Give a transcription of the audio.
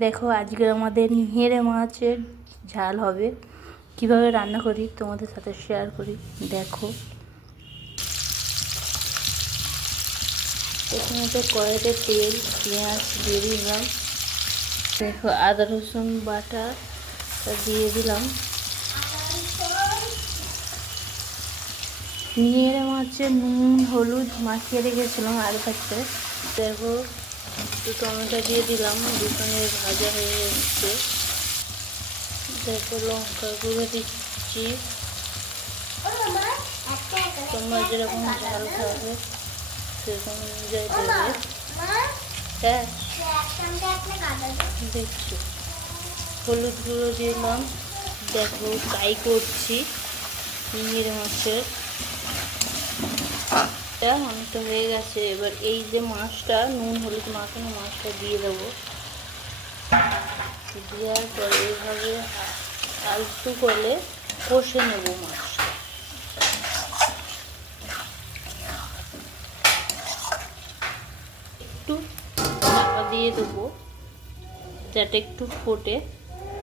দেখো আজকে আমাদের নিহেরে মাছের ঝাল হবে। কিভাবে রান্না করি তোমাদের সাথে শেয়ার করি, দেখো। প্রথমে তো কড়াইতে তেল পেঁয়াজ দিয়ে দিলাম, দেখো আদা রসুন বাটা দিয়ে দিলাম। নিহেরে মাছে নুন হলুদ মাখিয়ে রেখেছিলাম আগে থাকতে। দেখো একটু টমেটো দিয়ে দিলাম, দুখানে ভাজা হয়ে এসছে। দেখো লঙ্কা গুঁড়ো দিচ্ছি, তোমরা যেরকম ঝাল খাবে সেরকম অনুযায়ী দেবে। হ্যাঁ দেখছো, হলুদ গুঁড়ো দিলাম। দেখো ফ্রাই করছি নিহেরে মাছের, অনেকটা হয়ে গেছে। এবার এই যে মাছটা নুন হলুদ মাখানো মাছটা দিয়ে দেবো। দেওয়ার পরে এইভাবে আলতু করে কষে নেব মাছটা। একটু ঢাকা দিয়ে দেবো যাতে একটু ফোটে।